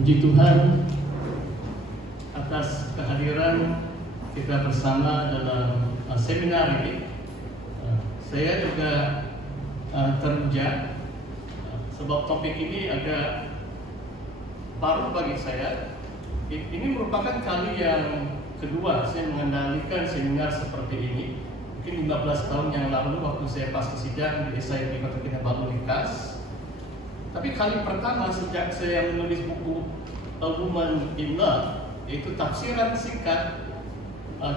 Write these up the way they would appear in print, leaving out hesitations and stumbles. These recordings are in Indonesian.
Puji Tuhan atas kehadiran kita bersama dalam seminar ini. Saya juga terujak sebab topik ini agak baru bagi saya. Ini merupakan kali yang kedua saya mengendalikan seminar seperti ini. Mungkin 15 tahun yang lalu waktu saya pas sidang di SIP Kota Kinabalu Likas. Tapi kali pertama sejak saya menulis buku A Woman in Love, yaitu tafsiran singkat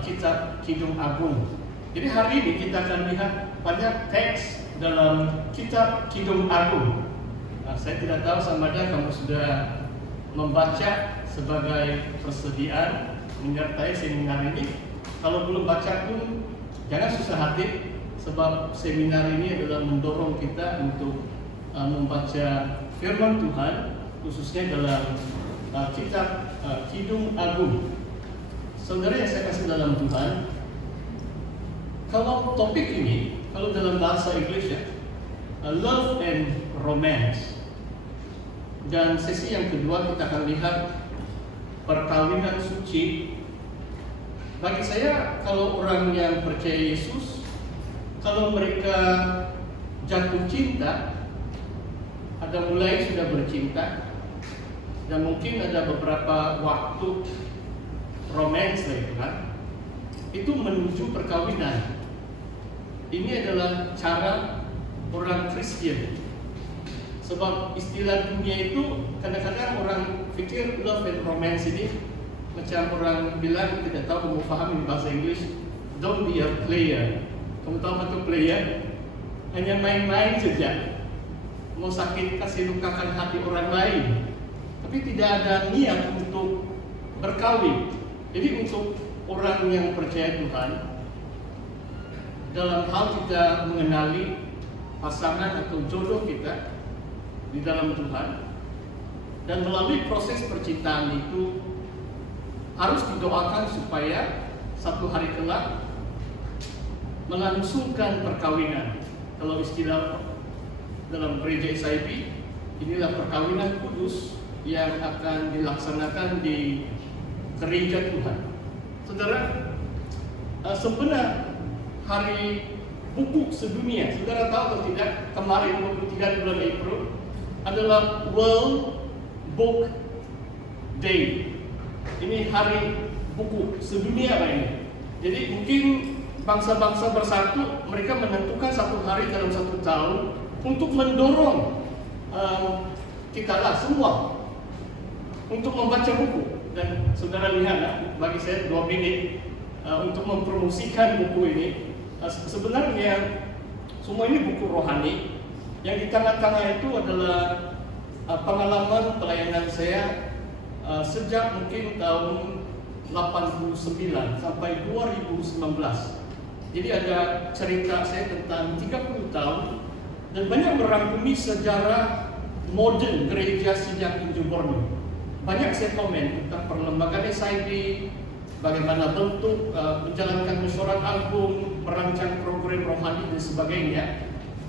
kitab Kidung Agung. Jadi hari ini kita akan lihat banyak teks dalam kitab Kidung Agung. Saya tidak tahu sama ada kamu sudah membaca sebagai persediaan menyertai seminar ini. Kalau belum baca pun jangan susah hati, sebab seminar ini adalah mendorong kita untuk membaca firman Tuhan, khususnya dalam kitab Kidung Agung. Saudara yang saya kasih dalam Tuhan, kalau topik ini, kalau dalam bahasa Inggris ya, love and romance. Dan sesi yang kedua kita akan lihat perkawinan suci. Bagi saya, kalau orang yang percaya Yesus, kalau mereka jatuh cinta, ada mulai sudah bercinta, dan mungkin ada beberapa waktu romance itu kan, itu menuju perkawinan. Ini adalah cara orang Kristen. Sebab istilah dunia itu kadang-kadang orang pikir love and romance ini macam orang bilang tidak tahu mau paham bahasa Inggris, don't be a player. Kamu tahu apa itu player? Hanya main-main saja. Mau sakit kasih lukakan hati orang lain, tapi tidak ada niat untuk berkawin. Jadi untuk orang yang percaya Tuhan, dalam hal kita mengenali pasangan atau jodoh kita di dalam Tuhan, dan melalui proses percintaan itu harus didoakan supaya satu hari kelak melangsungkan perkawinan. Kalau istilah dalam gereja SIP, inilah perkawinan kudus yang akan dilaksanakan di gereja Tuhan. Saudara, sebenarnya hari buku sedunia, saudara tahu atau tidak, kemarin 23 bulan April adalah World Book Day. Ini hari buku sedunia Pak ini. Jadi mungkin bangsa-bangsa bersatu, mereka menentukan satu hari dalam satu tahun untuk mendorong kita lah semua untuk membaca buku. Dan saudara lihat, bagi saya 2 menit untuk mempromosikan buku ini. Sebenarnya semua ini buku rohani. Yang di tengah-tengah itu adalah pengalaman pelayanan saya sejak mungkin tahun 89 sampai 2019. Jadi ada cerita saya tentang 30 tahun dan banyak merangkumi sejarah modern gereja sejak Injil Borneo. Banyak saya komen tentang perlembagaan SIP, bagaimana bentuk menjalankan mesyuarat agung, merancang program rohani dan sebagainya.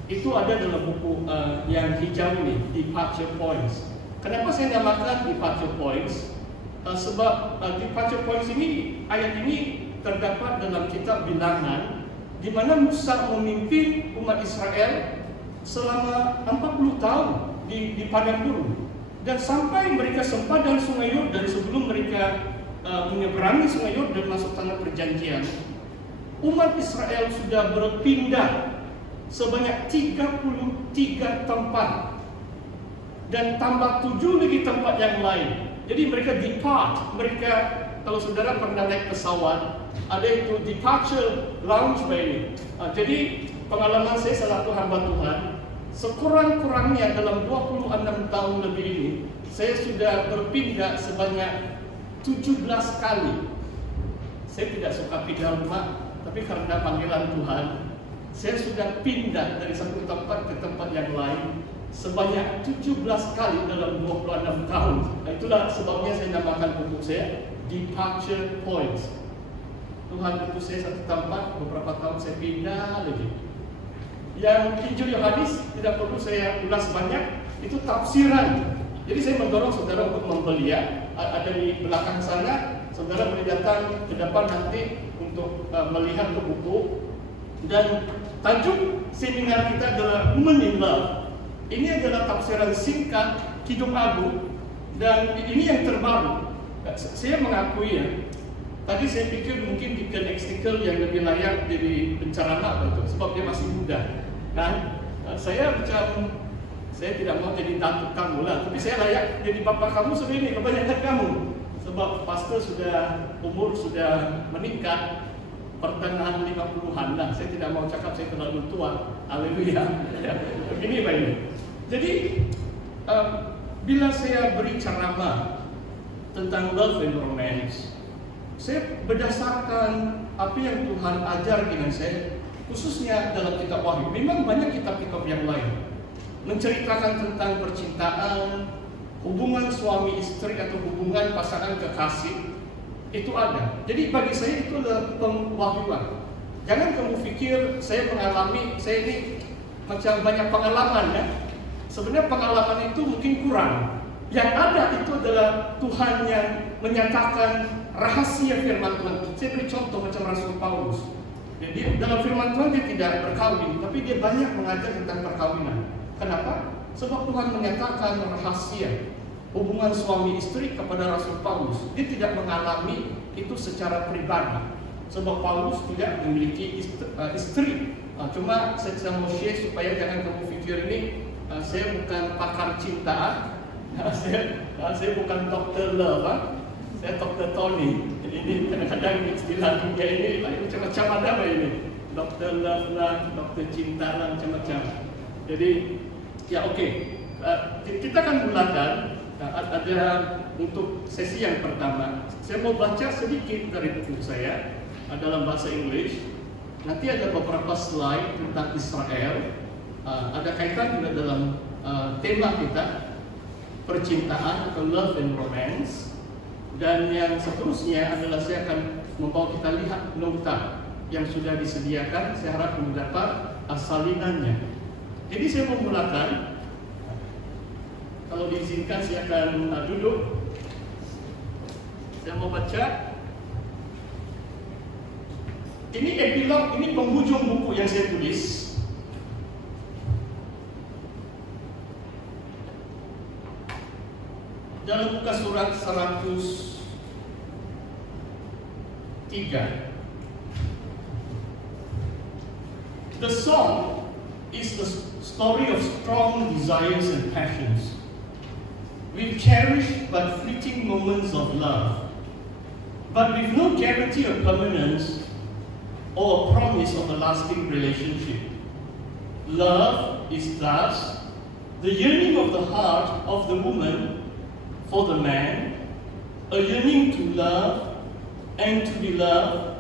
Itu ada dalam buku yang hijau ini, Departure Points. Kenapa saya namakan Departure Points? Sebab Departure Points ini, ayat ini terdapat dalam kitab Bilangan, di mana Musa memimpin umat Israel selama 40 tahun di padang gurun, dan sampai mereka sempadan Sungai Yordan sebelum mereka menyeberangi Sungai Yordan masuk tanah perjanjian. Umat Israel sudah berpindah sebanyak 33 tempat dan tambah 7 lagi tempat yang lain. Jadi mereka depart. Mereka, kalau saudara pernah naik pesawat, ada itu departure lounge ini. Jadi pengalaman saya selaku hamba Tuhan, sekurang-kurangnya dalam 26 tahun lebih ini, saya sudah berpindah sebanyak 17 kali. Saya tidak suka pindah rumah, tapi karena panggilan Tuhan, saya sudah pindah dari satu tempat ke tempat yang lain sebanyak 17 kali dalam 26 tahun. Nah, itulah sebabnya saya namakan buku saya Departure Points. Tuhan utus saya satu tempat, beberapa tahun saya pindah lagi. Yang Injil Yohanes tidak perlu saya ulas banyak, itu tafsiran Jadi saya mendorong saudara untuk membeli ya. Ada di belakang sana, saudara boleh datang ke depan nanti untuk melihat buku. Dan tajuk seminar kita adalah Women in Love. Ini adalah tafsiran singkat Kidung Agung, dan ini yang terbaru. Saya mengakui ya, tadi saya pikir mungkin Deacon Exticle yang lebih layak jadi penceramah betul, sebab dia masih muda. Nah, saya tidak mau jadi datuk kamu lah, tapi saya layak jadi bapak kamu sudah ini, kebanyakan kamu. Sebab pastor umur sudah meningkat, pertengahan 50-an lah. Saya tidak mau cakap saya terlalu tua. Haleluya. Begini Pak ini. Jadi, bila saya beri ceramah tentang love and romance, saya berdasarkan apa yang Tuhan ajar dengan saya, khususnya dalam kitab Wahyu. Memang banyak kitab-kitab yang lain menceritakan tentang percintaan, hubungan suami istri atau hubungan pasangan kekasih, itu ada. Jadi bagi saya itu adalah pengwahyuan. Jangan kamu pikir saya ini macam banyak pengalaman ya. Sebenarnya pengalaman itu mungkin kurang. Yang ada itu adalah Tuhan yang menyatakan rahasia firman Tuhan. Saya beri contoh macam Rasul Paulus. Jadi dalam firman Tuhan dia tidak berkawin, tapi dia banyak mengajar tentang perkawinan. Kenapa? Sebab Tuhan menyatakan rahasia hubungan suami istri kepada Rasul Paulus. Dia tidak mengalami itu secara pribadi. Sebab Paulus tidak memiliki istri. Cuma saya mau share supaya jangan kamu pikir ini saya bukan pakar cinta. Saya bukan dokter love. Saya dokter Tony. Jadi ini kadang-kadang istilah dunia ini macam-macam ada apa ini. Dokter love lah, dokter cinta lah, macam-macam. Jadi ya oke. Kita akan mulakan. Ada untuk sesi yang pertama. Saya mau baca sedikit dari buku saya dalam bahasa Inggris. Nanti ada beberapa slide tentang Israel. Ada kaitan juga dalam tema kita, percintaan atau love and romance. Dan yang seterusnya adalah saya akan membawa kita lihat nota yang sudah disediakan. Saya harap mendapat salinannya. Jadi saya mau mulakan. Kalau diizinkan saya akan duduk. Saya mau baca. Ini epilog, ini penghujung buku yang saya tulis. Dalam buka surat 103. The song is the story of strong desires and passions. We cherish but fleeting moments of love, but with no guarantee of permanence or a promise of a lasting relationship. Love is thus the yearning of the heart of the woman for the man, a yearning to love and to be loved,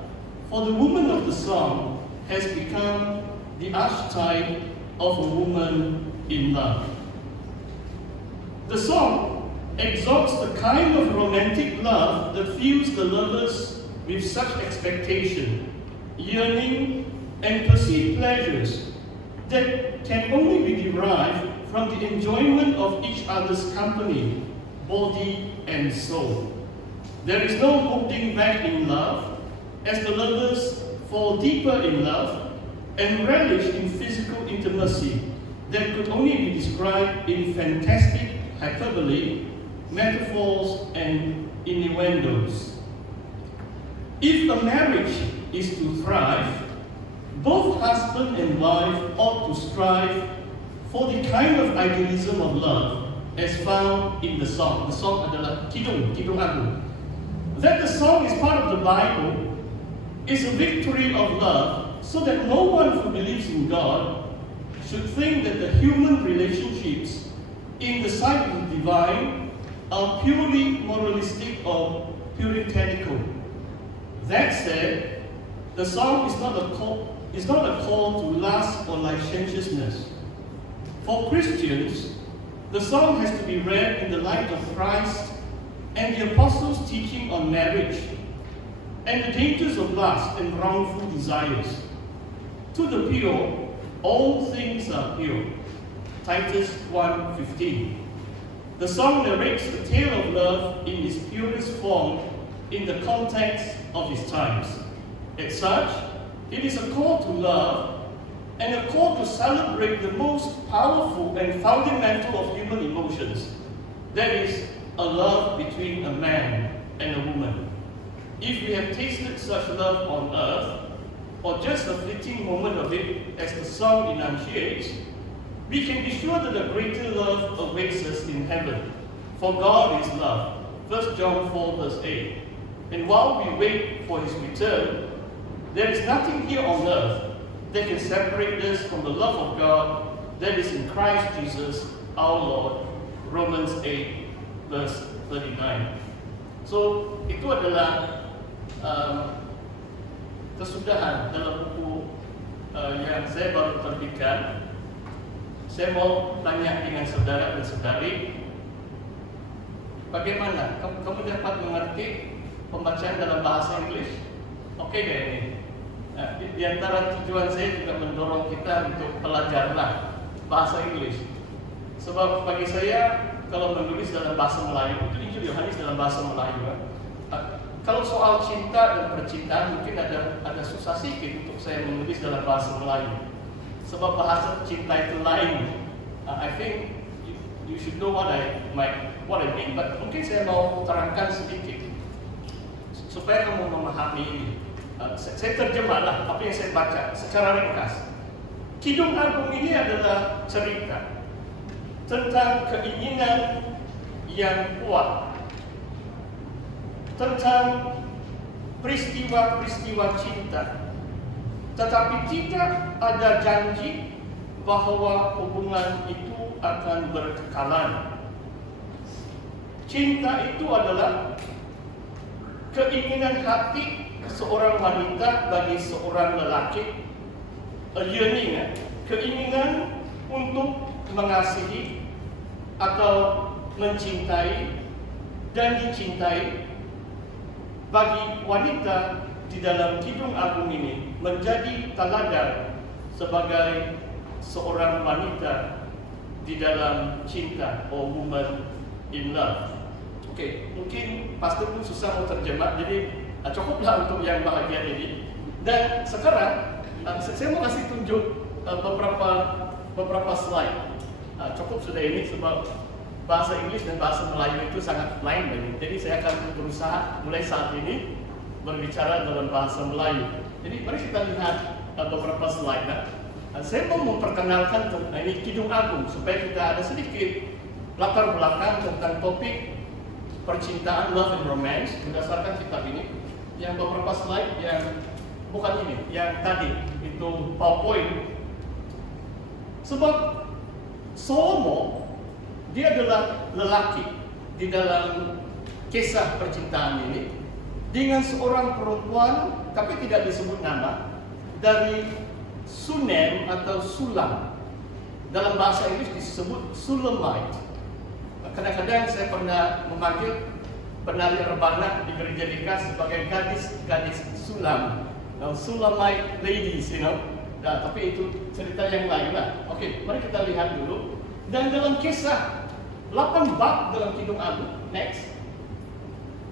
for the woman of the song has become the archetype of a woman in love. The song exalts the kind of romantic love that fills the lovers with such expectation, yearning, and perceived pleasures that can only be derived from the enjoyment of each other's company, body and soul. There is no holding back in love, as the lovers fall deeper in love and relish in physical intimacy that could only be described in fantastic hyperbole, metaphors, and innuendos. If a marriage is to thrive, both husband and wife ought to strive for the kind of idealism of love as found in the song. The song adalah Kidung Agung. That the song is part of the Bible is a victory of love, so that no one who believes in God should think that the human relationships in the sight of the divine are purely moralistic or puritanical. That said, the song is not a call to lust or licentiousness. For Christians, the song has to be read in the light of Christ and the apostles' teaching on marriage and the dangers of lust and wrongful desires. To the pure, all things are pure. Titus 1:15. The song narrates the tale of love in its purest form in the context of its times. As such, it is a call to love and a call to celebrate the most powerful and fundamental of human emotions. That is, a love between a man and a woman. If we have tasted such love on earth, or just a fleeting moment of it as the song enunciates, we can be sure that a greater love awaits us in heaven. For God is love. 1 John 4 verse 8. And while we wait for his return, there is nothing here on earth that can separate us from the love of God that is in Christ Jesus our Lord. Romans 8 verse 39. So, itu adalah kesudahan dalam buku yang saya baru terbitkan. Saya mau tanya dengan saudara dan saudari, bagaimana kamu dapat mengerti pembacaan dalam bahasa Inggris? Oke deh ini. Nah, di antara tujuan saya juga mendorong kita untuk belajarlah bahasa Inggris. Sebab bagi saya, kalau menulis dalam bahasa Melayu, itu Injil Yohanes dalam bahasa Melayu. Kalau soal cinta dan percintaan mungkin ada susah sedikit untuk saya menulis dalam bahasa Melayu. Sebab bahasa cinta itu lain. I think you should know what I mean, but mungkin saya mau terangkan sedikit supaya kamu memahami ini. Saya terjemahlah apa yang saya baca secara ringkas. Kidung Agung ini adalah cerita tentang keinginan yang kuat, tentang peristiwa-peristiwa cinta, tetapi tidak ada janji bahwa hubungan itu akan berkekalan. Cinta itu adalah keinginan hati seorang wanita bagi seorang lelaki, a yearning, keinginan untuk mengasihi atau mencintai dan dicintai. Bagi wanita di dalam Kidung Agung ini menjadi teladan sebagai seorang wanita di dalam cinta, or woman in love. Oke, mungkin pastor pun susah mau terjemah, jadi cukuplah untuk yang bahagian ini. Dan sekarang saya mau kasih tunjuk beberapa slide. Cukup sudah ini sebab bahasa Inggris dan bahasa Melayu itu sangat lain. Jadi saya akan berusaha mulai saat ini berbicara dalam bahasa Melayu. Jadi mari kita lihat beberapa slide. Saya mau memperkenalkan ini Kidung Agung supaya kita ada sedikit latar belakang tentang topik percintaan, love and romance berdasarkan kitab ini. Yang beberapa slide yang bukan ini, yang tadi itu PowerPoint. Sebab Salomo dia adalah lelaki di dalam kisah percintaan ini dengan seorang perempuan, tapi tidak disebut nama, dari Sunem atau Sulam. Dalam bahasa Inggris disebut Sulamite. Kadang-kadang saya pernah memanggil penari rebana di gereja Dika sebagai gadis Sulam, Sulamite ladies, Nah, tapi itu cerita yang lain lah. Oke, mari kita lihat dulu. Dan dalam kisah 8 bab dalam Kidung Agung, next.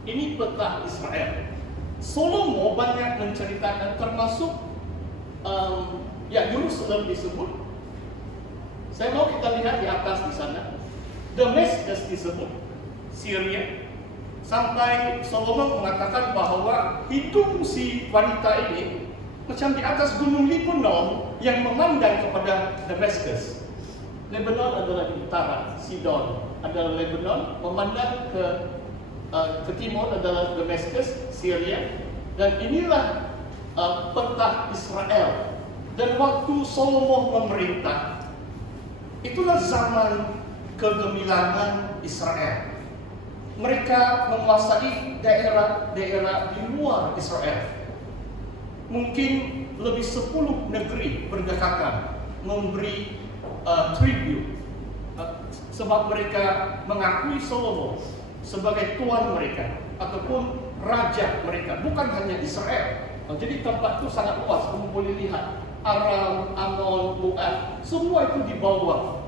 Ini peta Israel. Salomo banyak menceritakan, termasuk Yerusalem disebut. Saya mau kita lihat di atas di sana. Damaskus disebut, Syria. Sampai Salomo mengatakan bahwa hidung si wanita ini macam di atas gunung Lebanon yang memandang kepada Damaskus. Lebanon adalah di utara, Sidon adalah Lebanon, memandang ke timur adalah Damaskus, Syria. Dan inilah peta Israel. Dan waktu Salomo memerintah, itulah zaman kegemilangan Israel. Mereka menguasai daerah-daerah di luar Israel. Mungkin lebih 10 negeri berdekatan memberi tribute, sebab mereka mengakui Salomo sebagai tuan mereka ataupun raja mereka, bukan hanya Israel. Jadi tempat itu sangat luas, kamu boleh lihat Aram, Ammon, Moab, semua itu di bawah